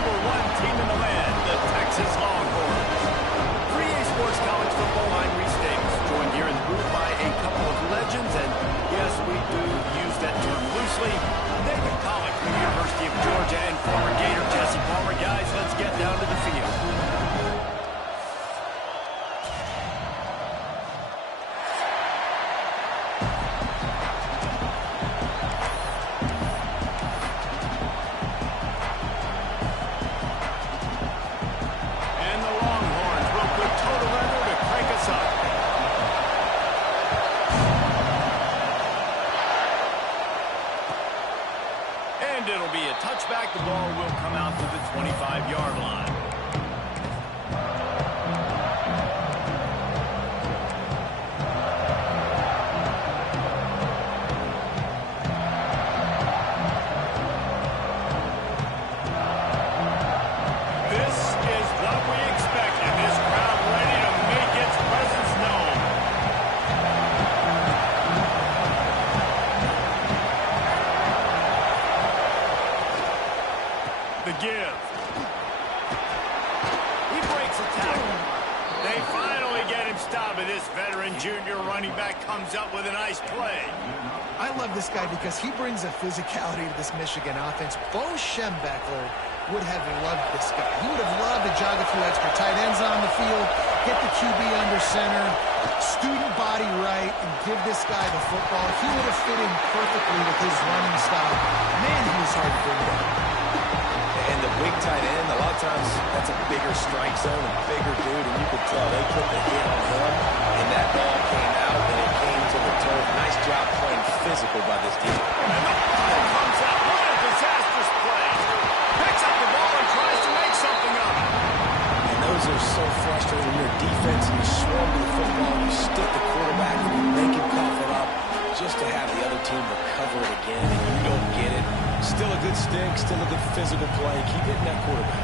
#1 team in the land, the Texas Longhorns. For EA Sports College Football, I'm Reese Davis, joined here in the booth by a couple of legends, and yes, we do use that term loosely. David Pollack from the University of Georgia and former Gator Jesse Palmer. Guys, let's get down to the field. It'll be a touchback. The ball will come out to the 25-yard line. This is what we expected. This crowd ready to make its presence known. The give. He breaks a tackle. They finally get him stopped, and this veteran junior running back comes up with a nice play. I love this guy because he brings a physicality to this Michigan offense. Bo Schembechler would have loved this guy. He would have loved to jog a few extra tight ends on the field, get the QB under center, student body right, and give this guy the football. He would have fit in perfectly with his running style. Man, he was hard to bring down. And the big tight end, a lot of times that's a bigger strike zone, a bigger dude, and you could tell they put the hit on him, and that ball came out, and it came to the turf. Nice job playing physical by this team. And the ball comes out. What a disastrous play. Picks up the ball and tries to make something of it. And those are so frustrating when you're defense and you swarm to the football, you stick the quarterback, and you make him cough it up, just to have the other team recover it again, and you don't get it. Still a good stick, still a good physical play. Keep hitting that quarterback.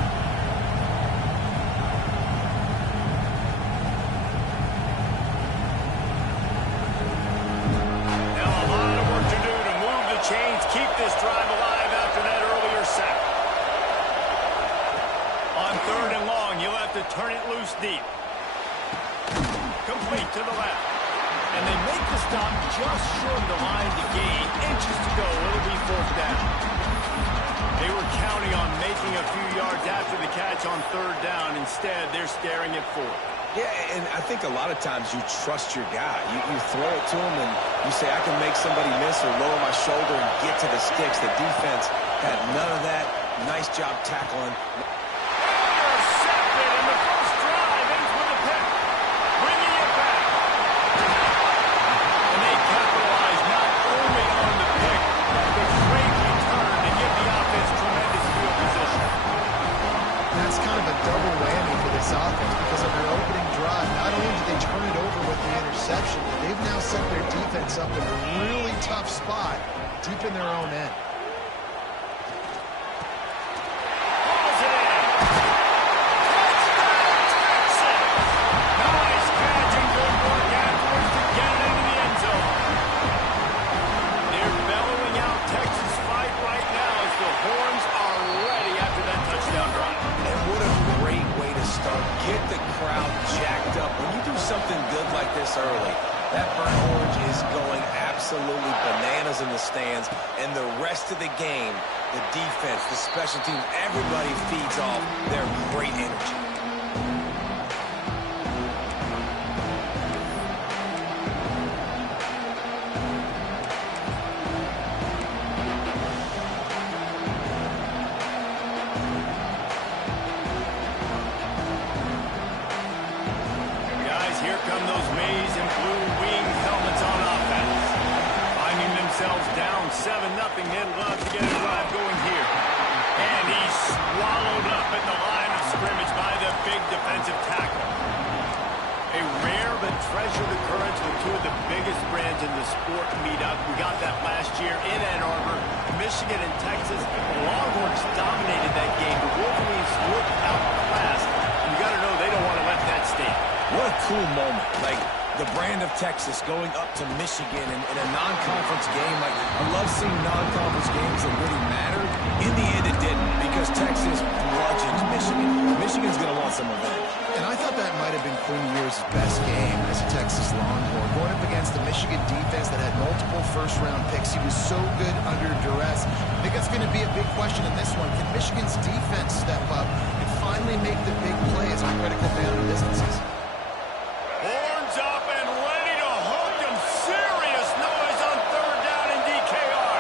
Now a lot of work to do to move the chains, keep this drive alive after that earlier sack. On 3rd and long, you'll have to turn it loose deep. Complete to the left. And they make the stop just short of the line to gain. Inches to go. It'll be 4th down. They were counting on making a few yards after the catch on 3rd down. Instead, they're staring at 4th. Yeah, and I think a lot of times you trust your guy. You throw it to him and you say, I can make somebody miss or lower my shoulder and get to the sticks. The defense had none of that. Nice job tackling. Intercepted, and the first drive ends with a pick. Bringing it back. And they capitalize not only on the pick, but the great return to give the offense tremendous field position. That's kind of a double whammy for this offense because of their opening drive. Not only did they turn it over with the interception, but they've now set their defense up in a really tough spot deep in their own end. Pulls it in. Touchdown, Texas! Nice catch and good work afterwards to get it into the end zone. They're bellowing out Texas fight right now as the horns are ready after that touchdown drive. And what a great way to start. Get the crowd jacked up. When you do something good like this early, that burnt orange is going absolutely bananas in the stands. And the rest of the game, the defense, the special teams, everybody feeds off their great energy. Here come those maize and blue wing helmets on offense. Finding themselves down 7-0. They'd love to get a drive going here. And he's swallowed up at the line of scrimmage by the big defensive tackle. A rare but treasured occurrence when two of the biggest brands in the sport meet up. We got that last year in Ann Arbor. Michigan and Texas. The Longhorns dominated that game. The Wolverines looked outclassed. And you got to know they don't want to let that stand. What a cool moment. Like the brand of Texas going up to Michigan in a non-conference game. Like, I love seeing non-conference games that really mattered. In the end, it didn't because Texas Franklin year's best game as a Texas Longhorn, going up against the Michigan defense that had multiple first-round picks. He was so good under duress. I think that's going to be a big question in this one. Can Michigan's defense step up and finally make the big plays on critical down distances? Horns up and ready to hook him. Serious noise on third down in DKR.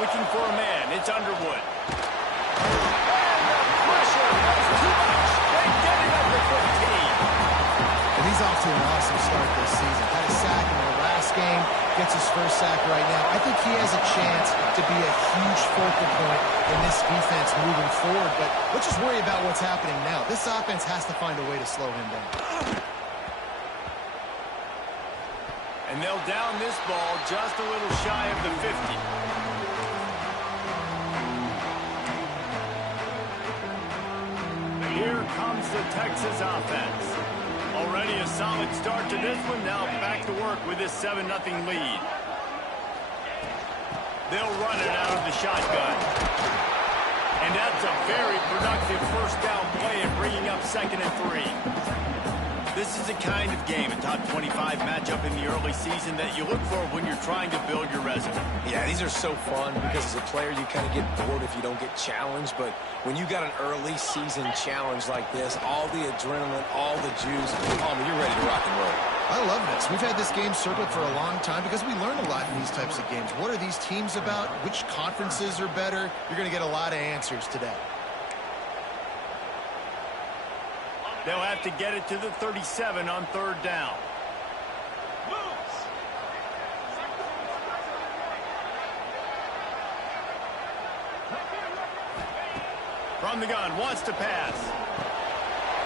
Looking for a man. It's Underwood. He's off to an awesome start this season. Had a sack in the last game, gets his first sack right now. I think he has a chance to be a huge focal point in this defense moving forward, but let's just worry about what's happening now. This offense has to find a way to slow him down. And they'll down this ball just a little shy of the 50. Here comes the Texas offense. Already a solid start to this one. Now back to work with this 7-0 lead. They'll run it out of the shotgun. And that's a very productive first down play and bringing up 2nd and 3. This is the kind of game, a top 25 matchup in the early season that you look for when you're trying to build your resume. Yeah, these are so fun because as a player you kind of get bored if you don't get challenged, but when you got an early season challenge like this, all the adrenaline, all the juice, you're ready to rock and roll. I love this. We've had this game circled for a long time because we learn a lot in these types of games. What are these teams about? Which conferences are better? You're going to get a lot of answers today. They'll have to get it to the 37 on third down. From the gun, wants to pass.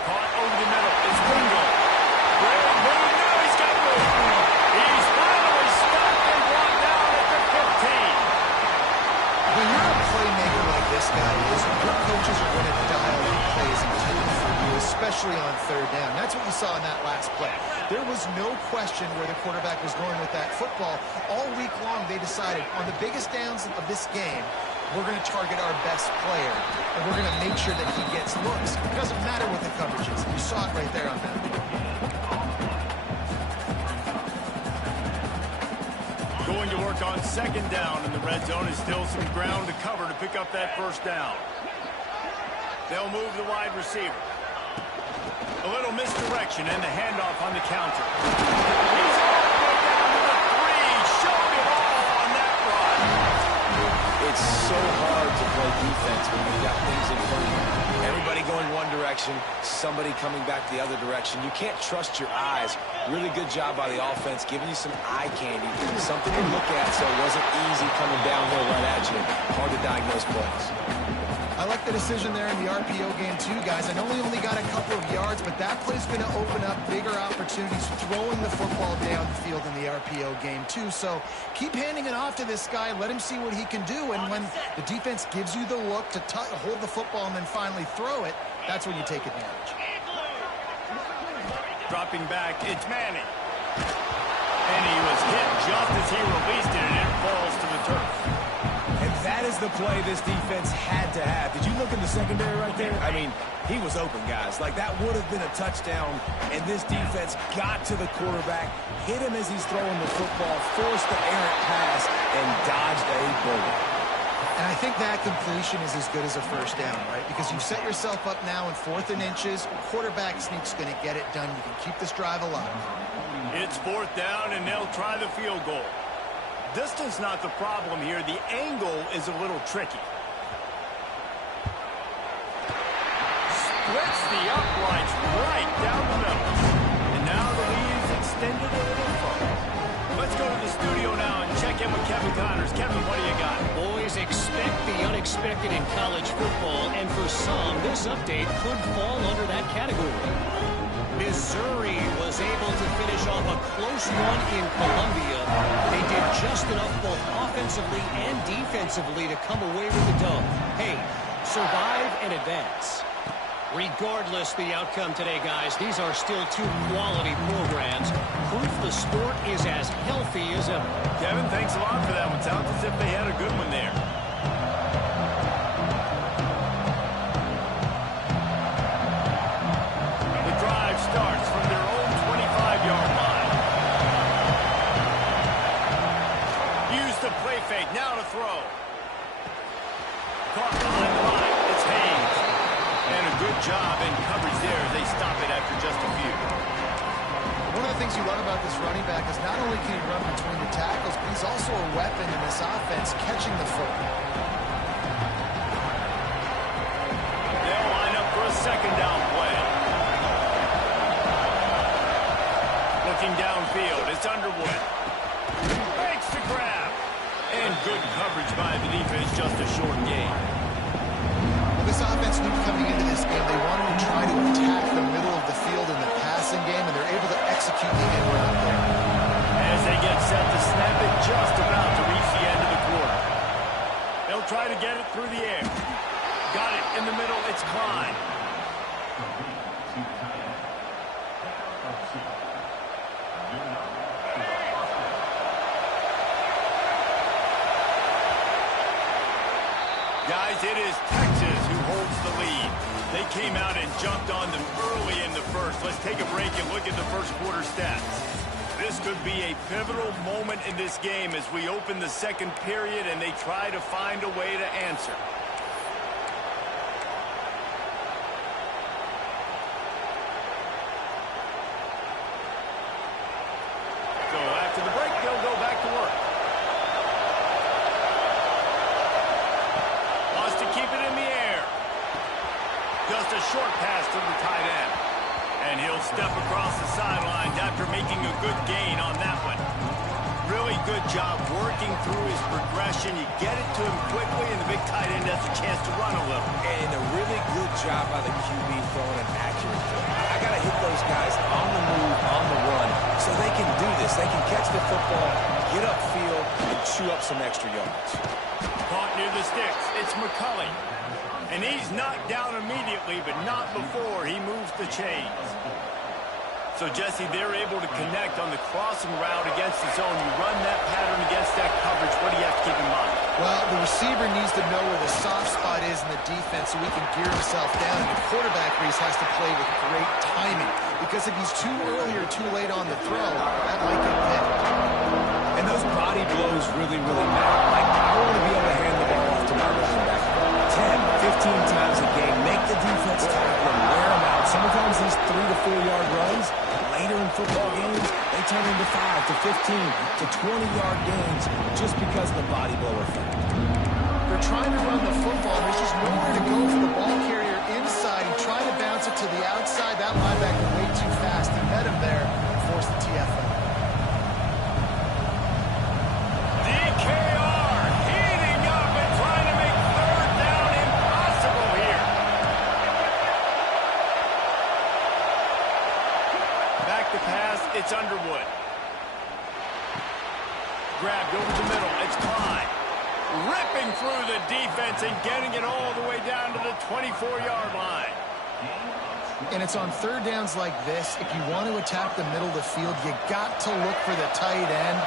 Caught over the middle. It's Wingo. Great move. Now he's got room. He's finally stopped and brought down at the 15. When you're a playmaker like this guy is, your coaches are going to dial up plays intended for you, especially on third down. That's what you saw in that last play. There was no question where the quarterback was going with that football. All week long, they decided on the biggest downs of this game, we're going to target our best player, and we're going to make sure that he gets looks. It doesn't matter what the coverage is. You saw it right there on that. Going to work on 2nd down, and the red zone is still some ground to cover to pick up that first down. They'll move the wide receiver. A little misdirection and the handoff on the counter. He's all the way down to the 3. Showed it all on that run. It's so hard to play defense when you've got things in front of you. Everybody going one direction, somebody coming back the other direction. You can't trust your eyes. Really good job by the offense, giving you some eye candy, something to look at so it wasn't easy coming downhill right at you. Hard to diagnose plays. I like the decision there in the RPO game too, guys. I know we only got a couple of yards, but that play's going to open up bigger opportunities throwing the football down the field in the RPO game too. So keep handing it off to this guy. Let him see what he can do. And when the defense gives you the look to hold the football and then finally throw it, that's when you take advantage. Dropping back, it's Manning. And he was hit just as he released it, and it falls to the turf. And that is the play this defense had to have. Did you look in the secondary right there? I mean, he was open, guys. Like, that would have been a touchdown, and this defense got to the quarterback, hit him as he's throwing the football, forced the errant pass, and dodged a bullet. And I think that completion is as good as a first down, right? Because you've set yourself up now in 4th and inches. Quarterback sneak's going to get it done. You can keep this drive alive. It's 4th down, and they'll try the field goal. Distance not the problem here. The angle is a little tricky. Splits the uprights right down the middle. And now the lead's extended a little further. Let's go to the studio now and check in with Kevin Connors. Kevin, what do you got? Boys, expect the unexpected in college football, and for some, this update could fall under that category. Missouri was able to finish off a close one in Columbia. They did just enough both offensively and defensively to come away with the dub. Hey, survive and advance. Regardless the outcome today, guys, these are still 2 quality programs. Proof the sport is as healthy as ever. Kevin, thanks a lot for that one. Sounds as if they had a good one there. The drive starts. caught behind the line. It's Hayes. And a good job in coverage there as they stop it after just a few. One of the things you love about this running back is not only can he run between the tackles, but he's also a weapon in this offense, catching the football. They'll line up for a second down play. Looking downfield, it's Underwood. Makes the grab. And good coverage by the defense, just a short gain. This offense knew coming into this game they wanted to try to attack the middle of the field in the passing game, and they're able to execute the end run there. As they get set to snap it, just about to reach the end of the quarter. They'll try to get it through the air. Got it in the middle, it's Klein. Guys, it is Texas who holds the lead. They came out and jumped on them early in the first. Let's take a break and look at the first quarter stats. This could be a pivotal moment in this game as we open the second period and they try to find a way to answer. So after the break, they'll go back to work. Keep it in the air. Just a short pass to the tight end. And he'll step across the sidelines after making a good gain on that one. Really good job working through his progression. You get it to him quickly, and the big tight end has a chance to run a little. And a really good job by the QB throwing an accurate throw. I got to hit those guys on the move, on the run, so they can do this. They can catch the football, get upfield, and chew up some extra yards. Caught near the sticks. It's McCulley. And he's knocked down immediately, but not before he moves the chains. So, Jesse, they're able to connect on the crossing route against the zone. You run that pattern against that coverage. What do you have to keep in mind? Well, the receiver needs to know where the soft spot is in the defense so he can gear himself down. And the quarterback, Reese, has to play with great timing. Because if he's too early or too late on the throw, that might get picked. And those body blows really, really matter. Like, I want to be able to hand the ball off to my running back 10, 15 times a game. Make the defense tackle and wear them out. Sometimes these 3 to 4 yard runs, later in football games, they turn into 5 to 15 to 20-yard gains just because of the body blow effect. They're trying to run the football. There's just nowhere to go for the ball carrier inside. He tried to bounce it to the outside. That linebacker way too fast. He met him there and forced the TFL. DKR heating up and trying to make third down impossible here. Back to pass, it's Underwood. Grabbed over the middle, it's Klein. Ripping through the defense and getting it all the way down to the 24-yard line. And it's on third downs like this. If you want to attack the middle of the field, you got to look for the tight end.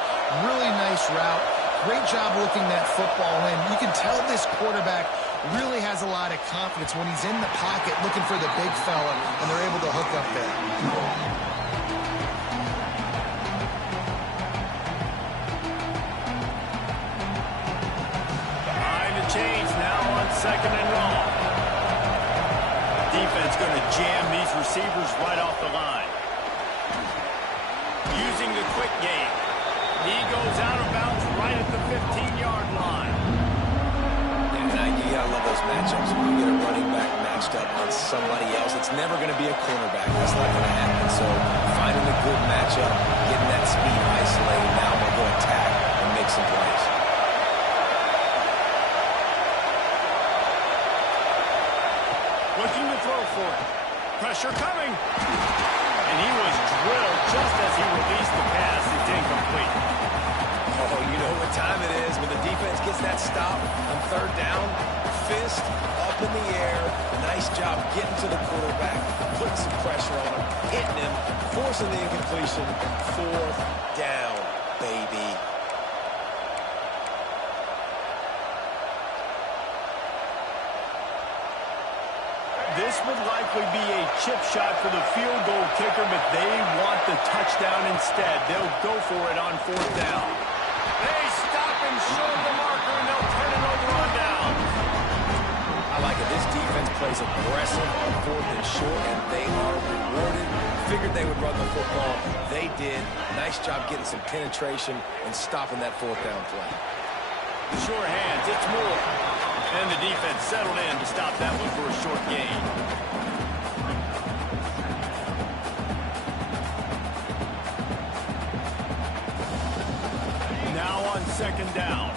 Really nice route. Great job looking that football in. You can tell this quarterback really has a lot of confidence when he's in the pocket looking for the big fella, and they're able to hook up there. Behind the chains now on second and long. Defense going to jam these receivers right off the line. Using the quick game. He goes out of bounds right at the 15-yard line. And you gotta love those matchups when you get a running back matched up on somebody else. It's never going to be a cornerback. That's not going to happen. So finding a good matchup, getting that speed isolated, now we'll go attack and make some plays. Looking to throw for it. Pressure coming. And he was drilled just as he released the pass. It's incomplete. Oh, you know what time it is when the defense gets that stop on third down. Fist up in the air. Nice job getting to the quarterback, putting some pressure on him, hitting him, forcing the incompletion. Fourth down, baby. This would likely be a chip shot for the field goal kicker, but they want the touchdown instead. They'll go for it on fourth down. They stop and show the marker, and they'll turn it over on down. plays aggressive on 4th and short, and they are rewarded. Figured they would run the football. They did. Nice job getting some penetration and stopping that 4th down play. Sure hands, it's Moore. And the defense settled in to stop that one for a short gain. Now on 2nd down.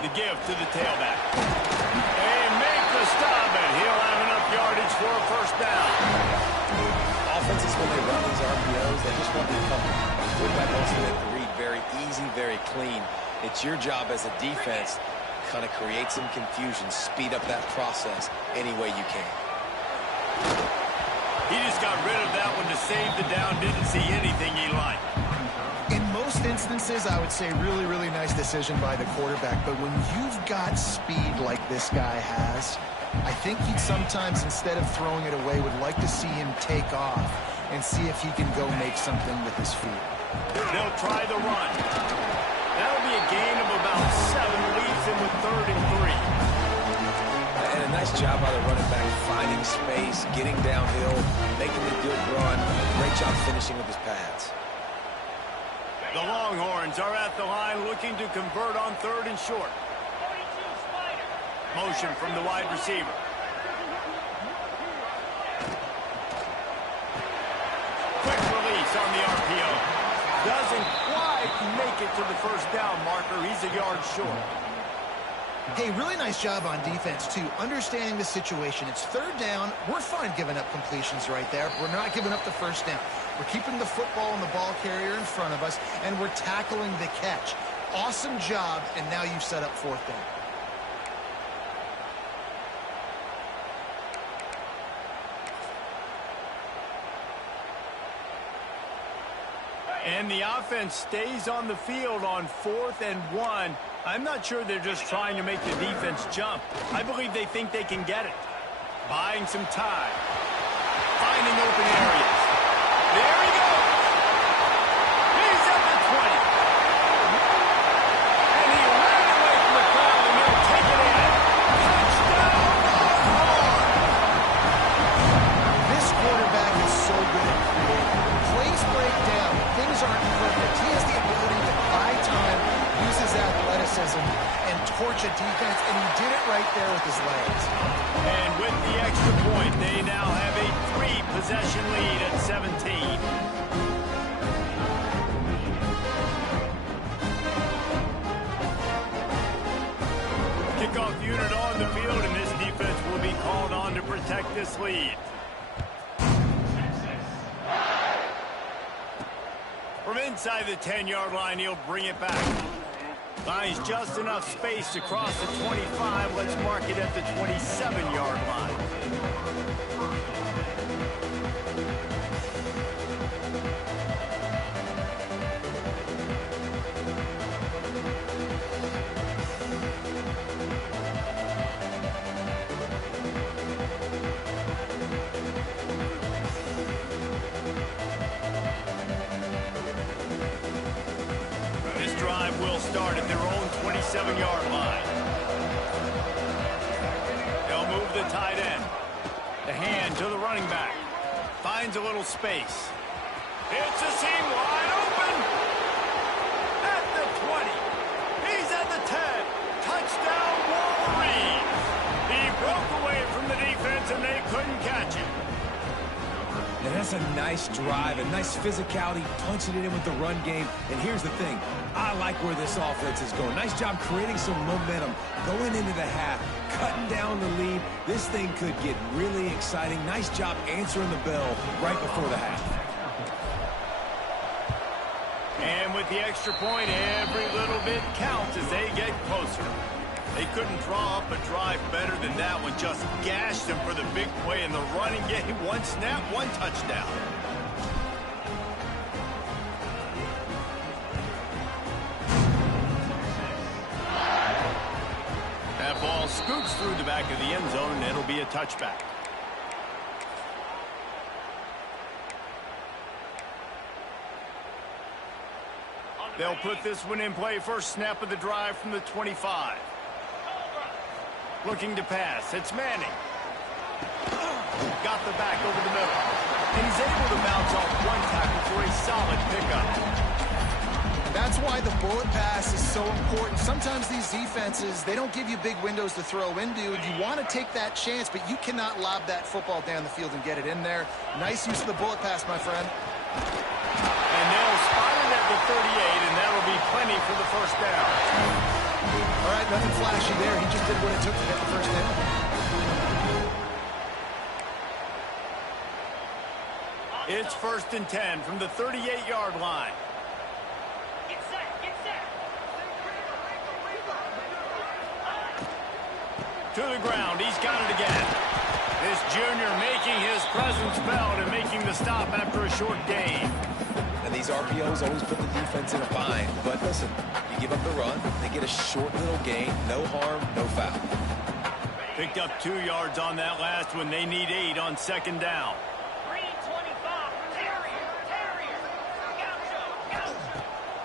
The give to the tailback. They make the stop, and he'll have enough yardage for a 1st down. Offenses, when they run these RPOs, they just want to come. Quarterback wants it to read very easy, very clean. It's your job as a defense to kind of create some confusion, speed up that process any way you can. He just got rid of that one to save the down. Didn't see anything he liked. In most instances, I would say really, really nice decision by the quarterback. But when you've got speed like this guy has, I think he'd sometimes, instead of throwing it away, would like to see him take off and see if he can go make something with his feet. They'll try the run. That'll be a gain of about 7, leaves him with 3rd and 3. And a nice job by the running back, finding space, getting downhill, making a good run. Great job finishing with his pads. The Longhorns are at the line looking to convert on 3rd and short. Motion from the wide receiver. Quick release on the RPO. Doesn't quite make it to the 1st down marker. He's a yard short. Hey, really nice job on defense, too, understanding the situation. It's 3rd down. We're fine giving up completions right there. We're not giving up the 1st down. We're keeping the football and the ball carrier in front of us, and we're tackling the catch. Awesome job, and now you've set up 4th down. And the offense stays on the field on 4th and 1. I'm not sure they're just trying to make the defense jump. I believe they think they can get it. Buying some time. Finding open areas. There he goes. He's at the 20. And he ran away from the crowd, and they'll take it in. Touchdown, Longhorns! This quarterback is so good at creating. Plays break down. Things aren't perfect. He has the ability to buy time, use his athleticism, and torch a defense, and he did it right there with his legs. And with the extra point, they now have a 3-possession lead at 17. Kickoff unit on the field, and this defense will be called on to protect this lead. From inside the 10-yard line, he'll bring it back. Finds just enough space to cross the 25. Let's mark it at the 27-yard line. Will start at their own 27-yard line. They'll move the tight end. The hand to the running back. Finds a little space. It's a seam wide open. At the 20. He's at the 10. Touchdown, Wolverines. He broke away from the defense, and they couldn't catch him. And that's a nice drive, a nice physicality, punching it in with the run game. And here's the thing. I like where this offense is going. Nice job creating some momentum, going into the half, cutting down the lead. This thing could get really exciting. Nice job answering the bell right before the half. And with the extra point, every little bit counts as they get closer. They couldn't draw up a drive better than that one. Just gashed them for the big play in the running game. One snap, one touchdown. That ball scoots through the back of the end zone, and it'll be a touchback. They'll put this one in play. First snap of the drive from the 25. Looking to pass. It's Manning. Got the back over the middle. And he's able to bounce off one tackle for a solid pickup. That's why the bullet pass is so important. Sometimes these defenses, they don't give you big windows to throw into. You want to take that chance, but you cannot lob that football down the field and get it in there. Nice use of the bullet pass, my friend. And they'll spot it at the 38, and that'll be plenty for the first down. All right, nothing flashy there. He just did what it took to get the first down. It's 1st and 10 from the 38-yard line. To the ground. He's got it again. This junior making his presence felt and making the stop after a short gain. And these RPOs always put the defense in a bind. But listen, you give up the run, they get a short little gain, no harm, no foul. Picked up 2 yards on that last one. They need 8 on 2nd down.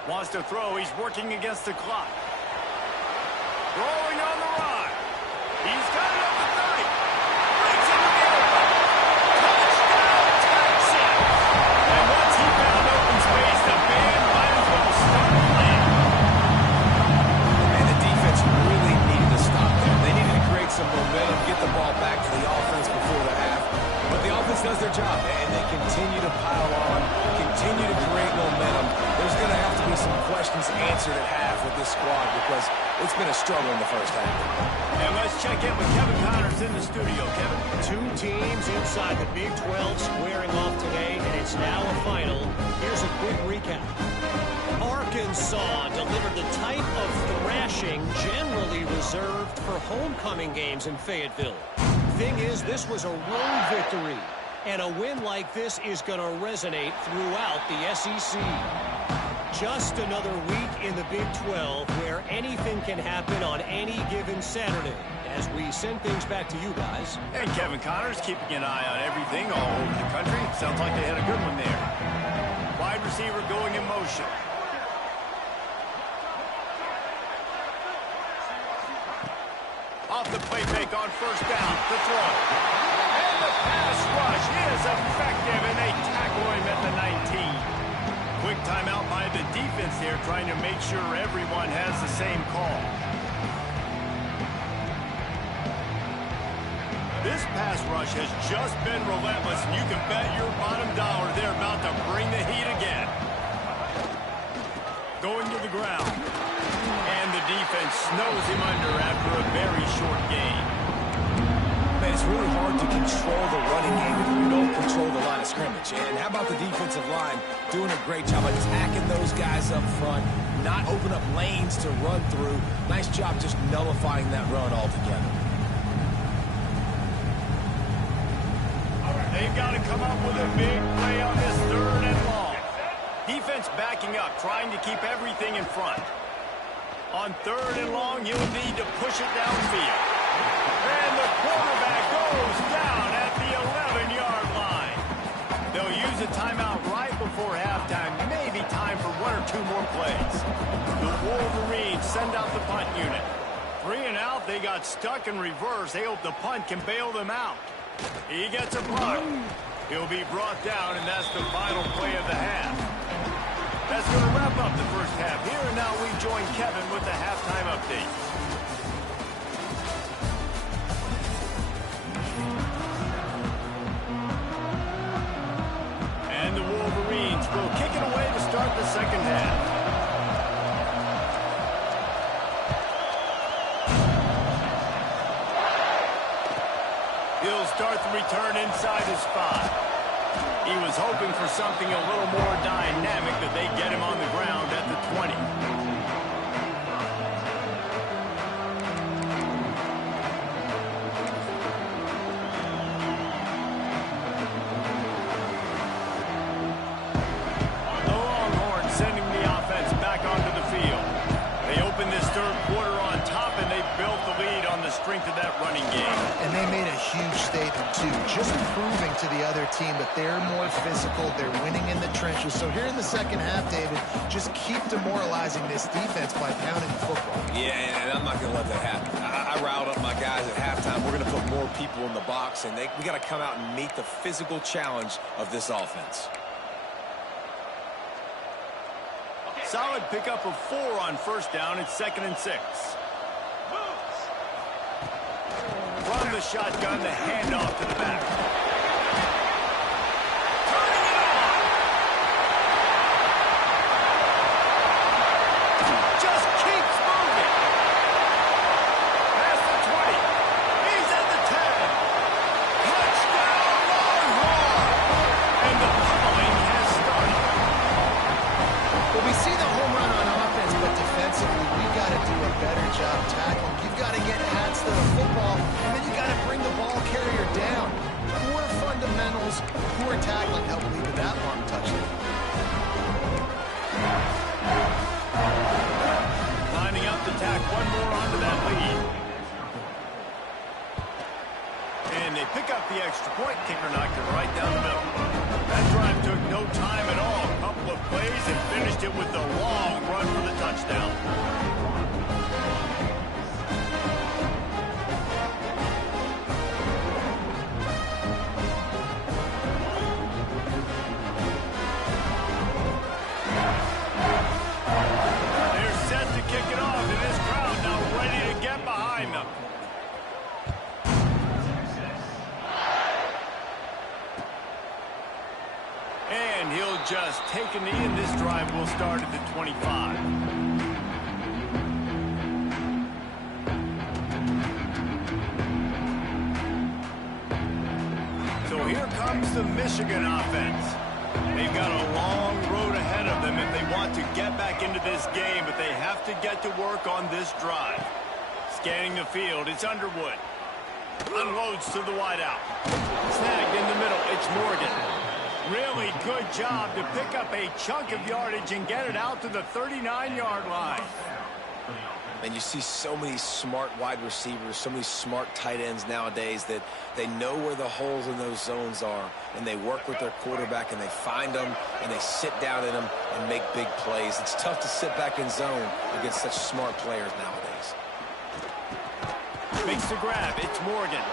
Wants to throw. He's working against the clock. Rolling on the run. He's got it up to 30. Brings it to the air. Touchdown, Texans. And once he found open space, the band might as well start playing. And the defense really needed to stop there. They needed to create some momentum, get the ball back to the offense before the half. But the offense does their job, and they continue to pile on, continue to create momentum. There's going to have to be some questions answered at half with this squad because it's been a struggle in the first half. And let's check in with Kevin Connors in the studio. Kevin? 2 teams inside the Big 12 squaring off today, and it's now a final. Here's a quick recap. Arkansas delivered the type of thrashing generally reserved for homecoming games in Fayetteville. Thing is, this was a road victory, and a win like this is going to resonate throughout the SEC. Just another week in the Big 12 where anything can happen on any given Saturday. As we send things back to you guys. And Kevin Connors keeping an eye on everything all over the country. Sounds like they had a good one there. Wide receiver going in motion. Off the play fake on 1st down. The throw. And the pass rush is effective, and they tackle him at the 19. Quick timeout by the defense there, trying to make sure everyone has the same call. This pass rush has just been relentless, and you can bet your bottom dollar they're about to bring the heat again. Going to the ground. And the defense snows him under after a very short gain. Man, it's really hard to control the running game if you don't control the line of scrimmage. And how about the defensive line doing a great job attacking those guys up front, not open up lanes to run through. Nice job just nullifying that run altogether. They've got to come up with a big play on this 3rd and long. Defense backing up, trying to keep everything in front. On 3rd and long, you'll need to push it downfield. And the quarterback goes down at the 11-yard line. They'll use a timeout right before halftime. Maybe time for 1 or 2 more plays. The Wolverines send out the punt unit. 3 and out, they got stuck in reverse. They hope the punt can bail them out. He gets a block. He'll be brought down, and that's the final play of the half. That's going to wrap up the first half. Here and now we join Kevin with the halftime update. And the Wolverines will kick it away to start the 2nd half. He'll start the return inside his spot. He was hoping for something a little more dynamic, that they get him on the ground at the 20. The Longhorns sending the offense back onto the field. They opened this 3rd quarter on top, and they built the lead on the strength of that running game. And they made a huge statement, too. Just proving to the other team that they're more physical, they're winning in the trenches. So here in the second half, David, just keep demoralizing this defense by pounding the football. Yeah, and I'm not going to let that happen. I riled up my guys at halftime. We're going to put more people in the box, and we got to come out and meet the physical challenge of this offense. Solid pickup of 4 on first down. It's 2nd and 6. From the shotgun, the handoff to the back. Turning it on. Just keeps moving. Past the 20. He's at the 10. Touchdown, Longhorn. And the pummeling has started. Well, we see the home run on offense, but defensively, we've got to do a better job tackling. You've got to get hats to the football, and then you got to bring the ball carrier down. Poor fundamentals, poor tackling help lead to that long touchdown. Lining up to tack one more onto that lead. And they pick up the extra point. Kicker knocked it right down the middle. That drive took no time at all. A couple of plays and finished it with a long run for the touchdown. They're set to kick it off, and this crowd now ready to get behind them. And he'll just take a knee, and this drive will start at the 25. So here comes the Michigan offense. They've got a long road ahead of them if they want to get back into this game, but they have to get to work on this drive. Scanning the field, it's Underwood. Unloads to the wideout. Snagged in the middle, it's Morgan. Really good job to pick up a chunk of yardage and get it out to the 39-yard line. And you see so many smart wide receivers, so many smart tight ends nowadays that they know where the holes in those zones are, and they work with their quarterback, and they find them, and they sit down in them and make big plays. It's tough to sit back in zone against such smart players nowadays. Makes the grab. It's Morgan.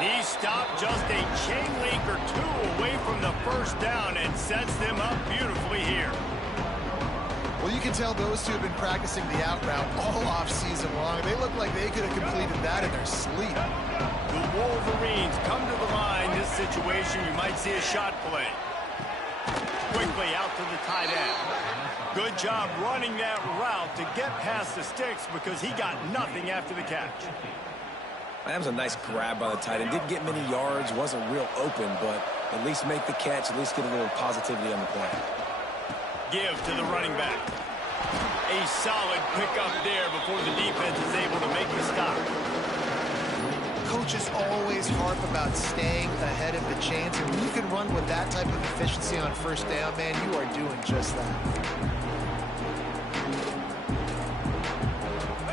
He stopped just a chain link or two away from the first down and sets them up beautifully here. Well, you can tell those two have been practicing the out route all off-season long. They look like they could have completed that in their sleep. The Wolverines come to the line. This situation, you might see a shot play. Quickly out to the tight end. Good job running that route to get past the sticks because he got nothing after the catch. That was a nice grab by the tight end. Didn't get many yards, wasn't real open, but at least make the catch, at least get a little positivity on the play. Give to the running back. A solid pickup there before the defense is able to make the stop. Coaches always harp about staying ahead of the chains, and when you can run with that type of efficiency on first down, man, you are doing just that.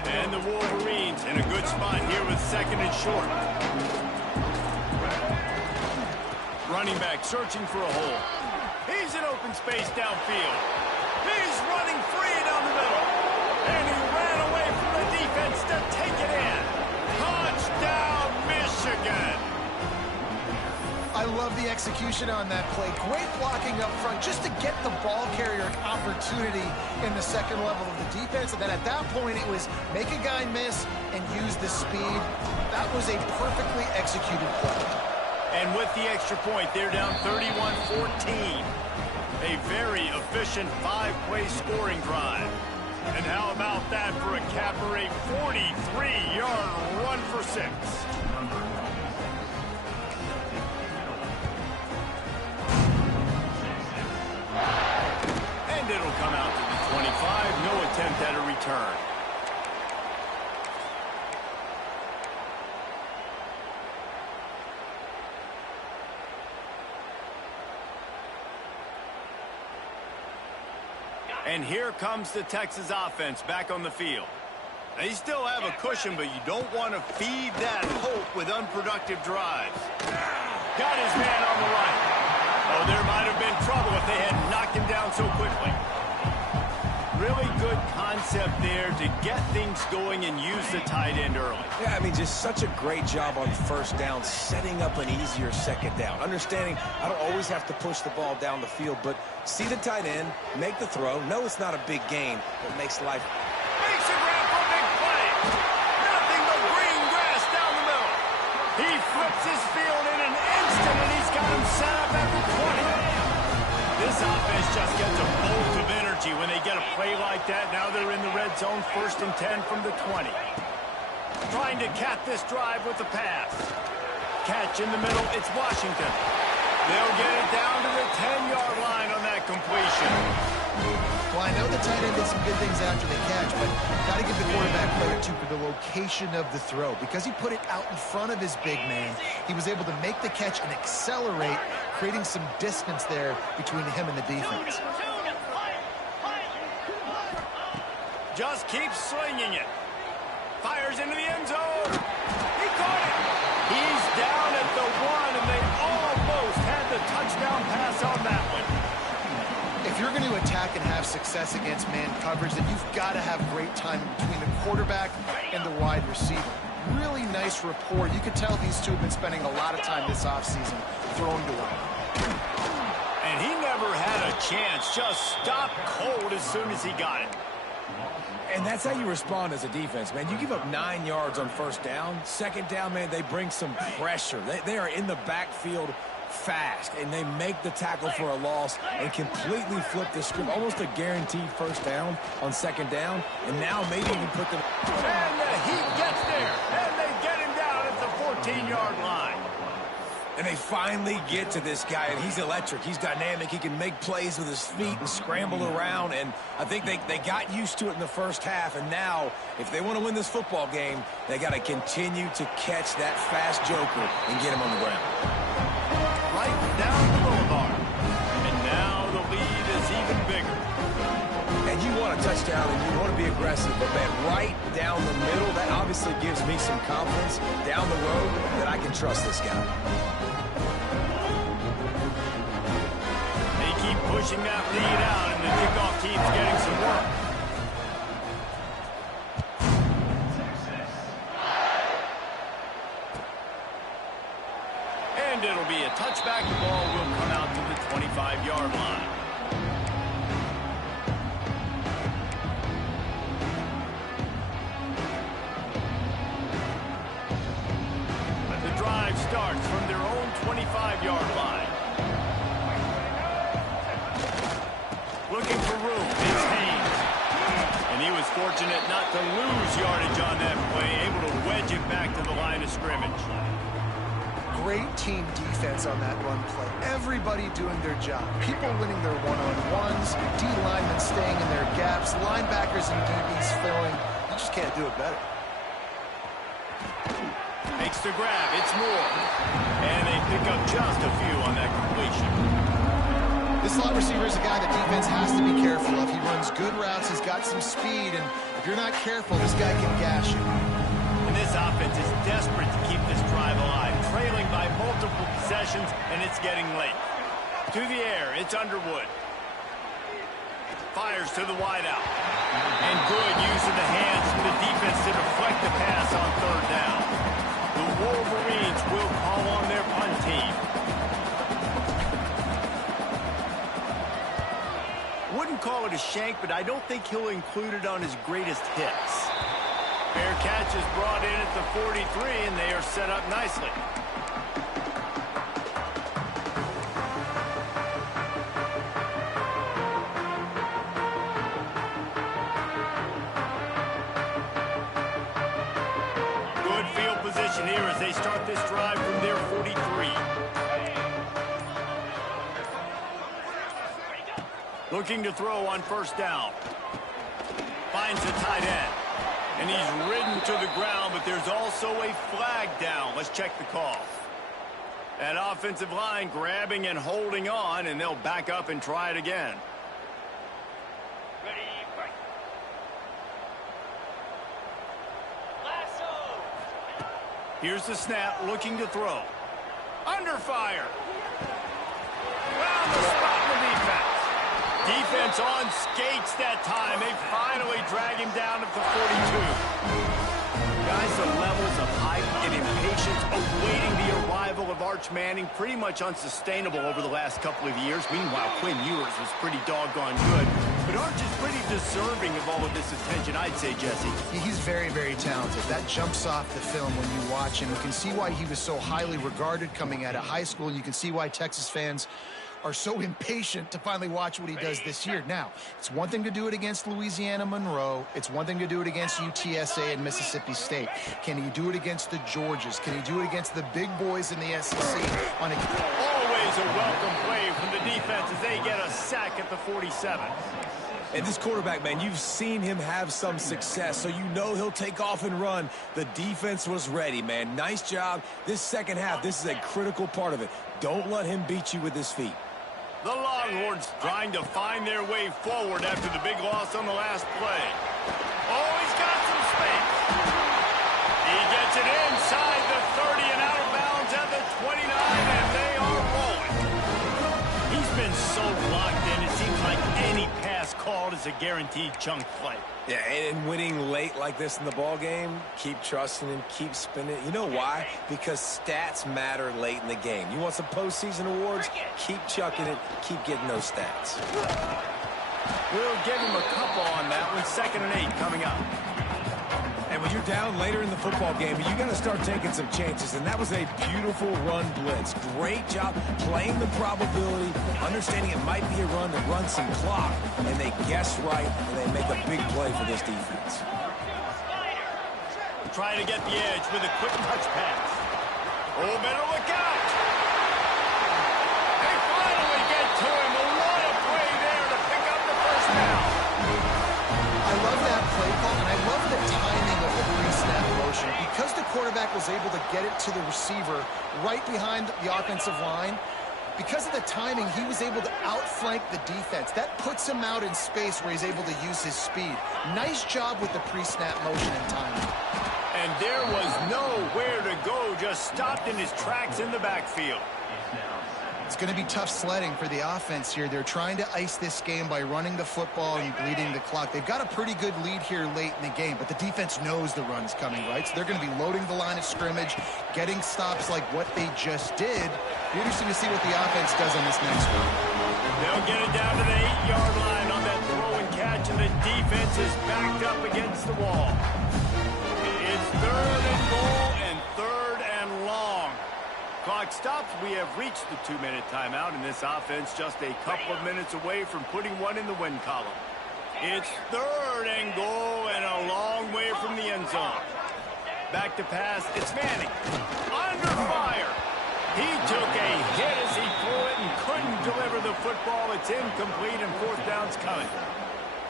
And the Wolverines in a good spot here with 2nd and short. Running back searching for a hole. He's in open space downfield. He's running free down the middle. And he ran away from the defense to take it in. Touchdown, Michigan. I love the execution on that play. Great blocking up front just to get the ball carrier an opportunity in the second level of the defense. And then at that point, it was make a guy miss and use the speed. That was a perfectly executed play. And with the extra point, they're down 31-14. A very efficient 5-play scoring drive. And how about that for a capper, a 43-yard run for 6. And it'll come out to the 25. No attempt at a return. And here comes the Texas offense back on the field. They still have a cushion, but you don't want to feed that hope with unproductive drives. Got his man on the right. Oh, there might have been trouble if they had knocked him down so quickly. Really good concept there to get things going and use the tight end early. Yeah, I mean, just such a great job on first down, setting up an easier second down. Understanding I don't always have to push the ball down the field, but see the tight end, make the throw. No, it's not a big gain, but makes life... Makes a grab for a big play. Nothing but green grass down the middle. He flips his field in an instant, and he's got him set up at the 20. This offense just gets a bolt of energy when they get a play like that. Now they're in the red zone, 1st and 10 from the 20. Trying to cap this drive with the pass. Catch in the middle, it's Washington. They'll get it down to the 10-yard line on that completion. Well, I know the tight end did some good things after the catch, but got to give the quarterback credit, too, for the location of the throw. Because he put it out in front of his big man, he was able to make the catch and accelerate, creating some distance there between him and the defense. Just keeps slinging it. Fires into the end zone. He caught it. He's down at the 1, and they almost had the touchdown pass on that one. If you're going to attack and have success against man coverage, then you've got to have great time between the quarterback and the wide receiver. Really nice rapport. You could tell these two have been spending a lot of time this offseason throwing the ball. And he never had a chance. Just stopped cold as soon as he got it. And that's how you respond as a defense, man. You give up 9 yards on first down. Second down, man, they bring some pressure. They are in the backfield fast, and they make the tackle for a loss and completely flip the script. Almost a guaranteed first down on second down, and now maybe even put them... And the Heat gets there, and they get him down at the 14-yard line. And they finally get to this guy, and he's electric. He's dynamic. He can make plays with his feet and scramble around, and I think they got used to it in the first half, and now, if they want to win this football game, they got to continue to catch that fast joker and get him on the ground. Right down the boulevard. And now the lead is even bigger. And you want a touchdown and you want to be aggressive, but man, right down the middle, that obviously gives me some confidence down the road that I can trust this guy. They keep pushing that lead out, and the kickoff team's getting some work. And it'll be a touchback. The ball will come out to the 25-yard line. The drive starts from their own 25-yard line. Looking for room. It's Haynes. And he was fortunate not to lose yardage on that play, able to wedge it back to the line of scrimmage. Great team defense on that run play. Everybody doing their job. People winning their one-on-ones, D-linemen staying in their gaps, linebackers and DBs filling. You just can't do it better. Makes the grab. It's Moore. And they pick up just a few on that completion. This slot receiver is a guy that defense has to be careful of. He runs good routes. He's got some speed. And if you're not careful, this guy can gash you. And this offense is desperate to keep this drive alive, trailing by multiple possessions, and it's getting late. To the air, it's Underwood. Fires to the wideout. And good use of the hands from the defense to deflect the pass on third down. The Wolverines will call on their punt team. Wouldn't call it a shank, but I don't think he'll include it on his greatest hits. Fair catch is brought in at the 43, and they are set up nicely. Good field position here as they start this drive from their 43. Looking to throw on first down. Finds the tight end. And he's ridden to the ground, but there's also a flag down. Let's check the call. That offensive line grabbing and holding on, and they'll back up and try it again. Here's the snap, looking to throw. Under fire. Round the spot in the defense. Defense on skates that time. They finally drag him down at the 42. Guys, the levels of hype and impatience awaiting the arrival of Arch Manning pretty much unsustainable over the last couple of years. Meanwhile, Quinn Ewers was pretty doggone good. But Arch is pretty deserving of all of this attention, I'd say, Jesse. He's very, very talented. That jumps off the film when you watch him. You can see why he was so highly regarded coming out of high school, and you can see why Texas fans are so impatient to finally watch what he does this year. Now, it's one thing to do it against Louisiana Monroe. It's one thing to do it against UTSA and Mississippi State. Can he do it against the Georgias? Can he do it against the big boys in the SEC? Always a welcome play from the defense as they get a sack at the 47. And this quarterback, man, you've seen him have some success, so you know he'll take off and run. The defense was ready, man. Nice job. This second half, this is a critical part of it. Don't let him beat you with his feet. The Longhorns trying to find their way forward after the big loss on the last play. Oh, he's got some space. He gets it inside the 30 and out of bounds at the 29, and they are rolling. He's been so locked in, it seems like any pass called is a guaranteed chunk play. Yeah, and winning late like this in the ball game, keep trusting him, keep spinning. You know why? Because stats matter late in the game. You want some postseason awards? Keep chucking it, keep getting those stats. We'll give him a couple on that one. 2nd and 8 coming up. And when you're down later in the football game, you got to start taking some chances. And that was a beautiful run blitz. Great job playing the probability, understanding it might be a run to run some clock. And they guess right, and they make a big play for this defense. Trying to get the edge with a quick touch pass. Oh, better look out. They finally get to him. What a play there to pick up the first down. I love that play call, and I love the timing of the pre-snap motion. Because the quarterback was able to get it to the receiver right behind the offensive line, because of the timing, he was able to outflank the defense. That puts him out in space where he's able to use his speed. Nice job with the pre-snap motion and timing. And there was nowhere to go, just stopped in his tracks in the backfield. It's going to be tough sledding for the offense here. They're trying to ice this game by running the football and bleeding the clock. They've got a pretty good lead here late in the game, but the defense knows the run's coming, right? So they're going to be loading the line of scrimmage, getting stops like what they just did. Be interesting to see what the offense does on this next one. They'll get it down to the 8-yard line on that throw and catch, and the defense is backed up against the wall. It's 3rd and goal and 3rd and long. Clock stops. We have reached the 2-minute timeout, and this offense just a couple of minutes away from putting one in the win column. It's 3rd and goal and a long way from the end zone. Back to pass. It's Manning. Under fire. He took a hit as he threw it and couldn't deliver the football. It's incomplete, and 4th down's coming.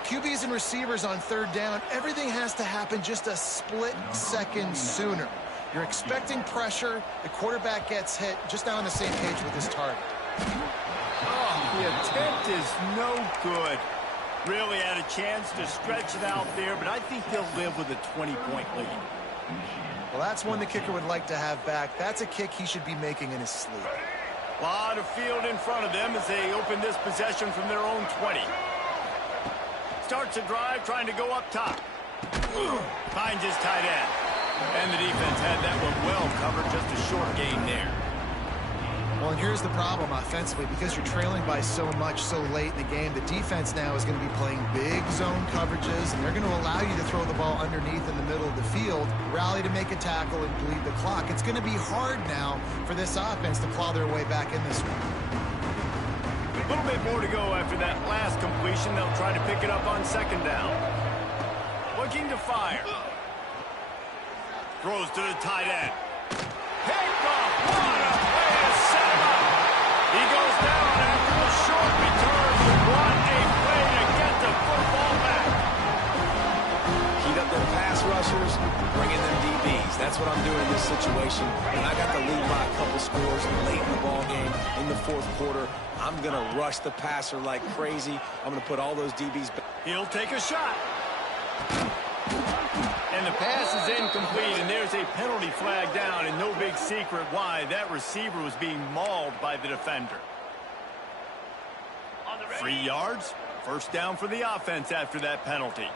QBs and receivers on 3rd down, everything has to happen just a split second sooner. You're expecting pressure. The quarterback gets hit. Just now on the same page with his target. Oh, the attempt is no good. Really had a chance to stretch it out there, but I think they'll live with a 20-point lead. Well, that's one the kicker would like to have back. That's a kick he should be making in his sleep. A lot of field in front of them as they open this possession from their own 20. Starts a drive trying to go up top. Finds his tight end. And the defense had that one well covered, just a short gain there. Well, and here's the problem offensively. Because you're trailing by so much so late in the game, the defense now is going to be playing big zone coverages, and they're going to allow you to throw the ball underneath in the middle of the field, rally to make a tackle, and bleed the clock. It's going to be hard now for this offense to claw their way back in this one. A little bit more to go after that last completion. They'll try to pick it up on 2nd down. Looking to fire. Throws to the tight end. Picked off. What a play to set him up. He goes down after the short return. What a play to get the football back. Heat up their pass rushers, bring in them DBs. That's what I'm doing in this situation. When I got the lead by a couple scores late in the ball game, in the 4th quarter, I'm going to rush the passer like crazy. I'm going to put all those DBs back. He'll take a shot. And the pass is incomplete, and there's a penalty flag down, and no big secret why. That receiver was being mauled by the defender. 3 yards, first down for the offense after that penalty.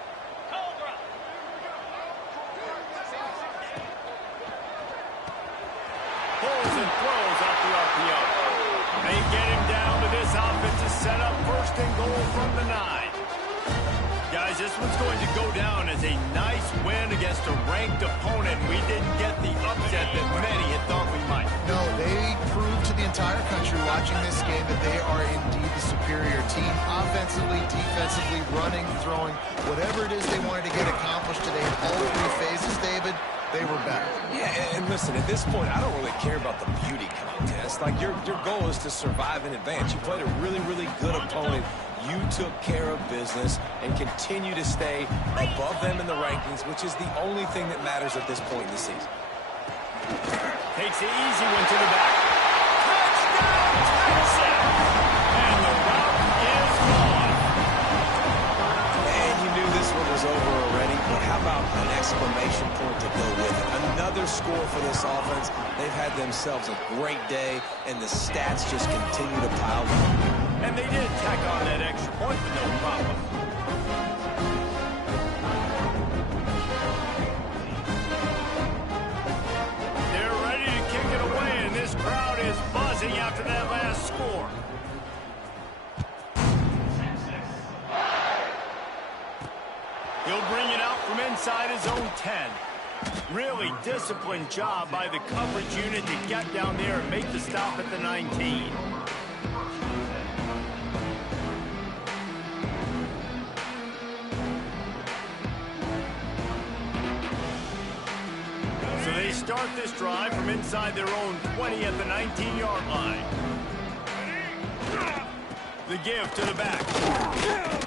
Pulls and throws off the RPO. They get him down, but this offense is set up first and goal from the 9. Guys, this one's going to go down as a nice win against a ranked opponent. We didn't get the upset that many had thought we might. No, they proved to the entire country watching this game that they are indeed the superior team. Offensively, defensively, running, throwing, whatever it is they wanted to get accomplished today in all 3 phases, David, they were better. Yeah, and listen, at this point, I don't really care about the beauty contest. Like, your goal is to survive and advance. You played a really, really good opponent. You took care of business and continue to stay above them in the rankings, which is the only thing that matters at this point in the season. Takes the easy one to the back. Touchdown, Texas! And the route is gone. And you knew this one was over already, but how about an exclamation point to go with it? Another score for this offense. They've had themselves a great day, and the stats just continue to pile up. And they did tack on that extra point, but no problem. They're ready to kick it away, and this crowd is buzzing after that last score. He'll bring it out from inside his own 10. Really disciplined job by the coverage unit to get down there and make the stop at the 19. So they start this drive from inside their own 20 at the 19-yard line. The give to the back.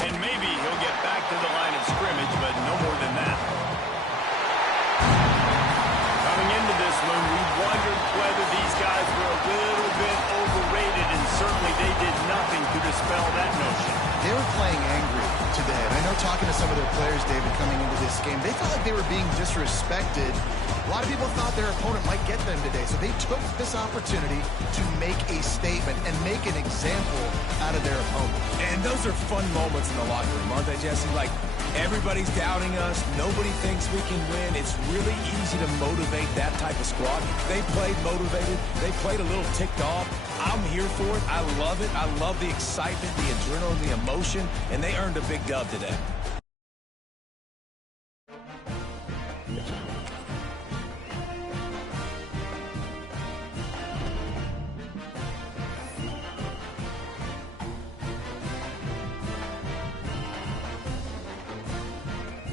And maybe he'll get back to the line of scrimmage, but no more than that. Coming into this one, we wondered whether these guys were a little bit overrated, and certainly they did nothing to dispel that notion. They were playing angry today. And I know talking to some of their players, David, coming into this game, they felt like they were being disrespected. A lot of people thought their opponent might get them today, so they took this opportunity to make a statement and make an example out of their opponent. And those are fun moments in the locker room, aren't they, Jesse? Like, everybody's doubting us. Nobody thinks we can win. It's really easy to motivate that type of squad. They played motivated. They played a little ticked off. I'm here for it. I love it. I love the excitement, the adrenaline, the emotion, and they earned a big dub today.